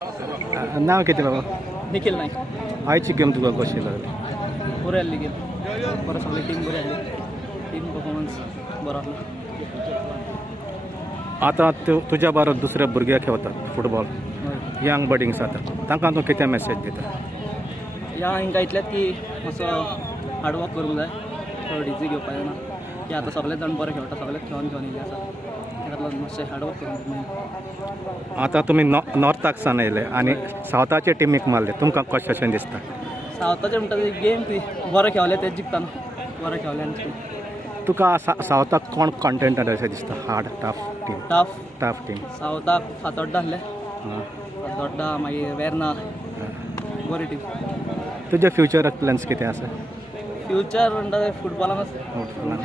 नाव किती बाबा निखिल नाईक आयची गेम तुका कशी लागली बरी आली गेम बरं सगळी टीम बरी आली टीम परफॉर्मन्स बरो आसलो आता तुझ्या बरोबर दुसऱ्या भुरग्यां खेळतात फुटबॉल यंग बडिंग्स आता तांकां तूं कितें मेसेज दिता ह्या हांकां इतलेंच की मातसो हार्डवर्क करूंक जाय चड इजी घेवपाक जायना की आतां सगळे जाण बरे खेळटा सगळे खेळून येयले आसा ताका लागून मातशें हार्डवर्क करूंक जाय आता तुमी नॉर्थाक सान येयले आनी सावथाचे टिमीक मारले तुमकां कशें दिसता सावथाचे म्हणटा ती गेम ती बरे खेळले तेच जिखता न्हू बरे खेळले आनी तुका सावथाक कोण कॉन्टेंटर अशें दिसता hard tough team tough team सावथाक फातोड्डा आहले फातोड्डा मागीर वेर्ना बरी टीम तुजे फ्युचराक प्लॅन्स कितें आसा फ्युचर म्हणटा ते फुटबॉलान फुटबॉल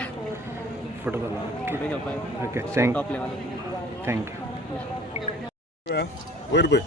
फुटबॉल खेळपाक ओके टॉप लेवल थँक्यू वयर पळय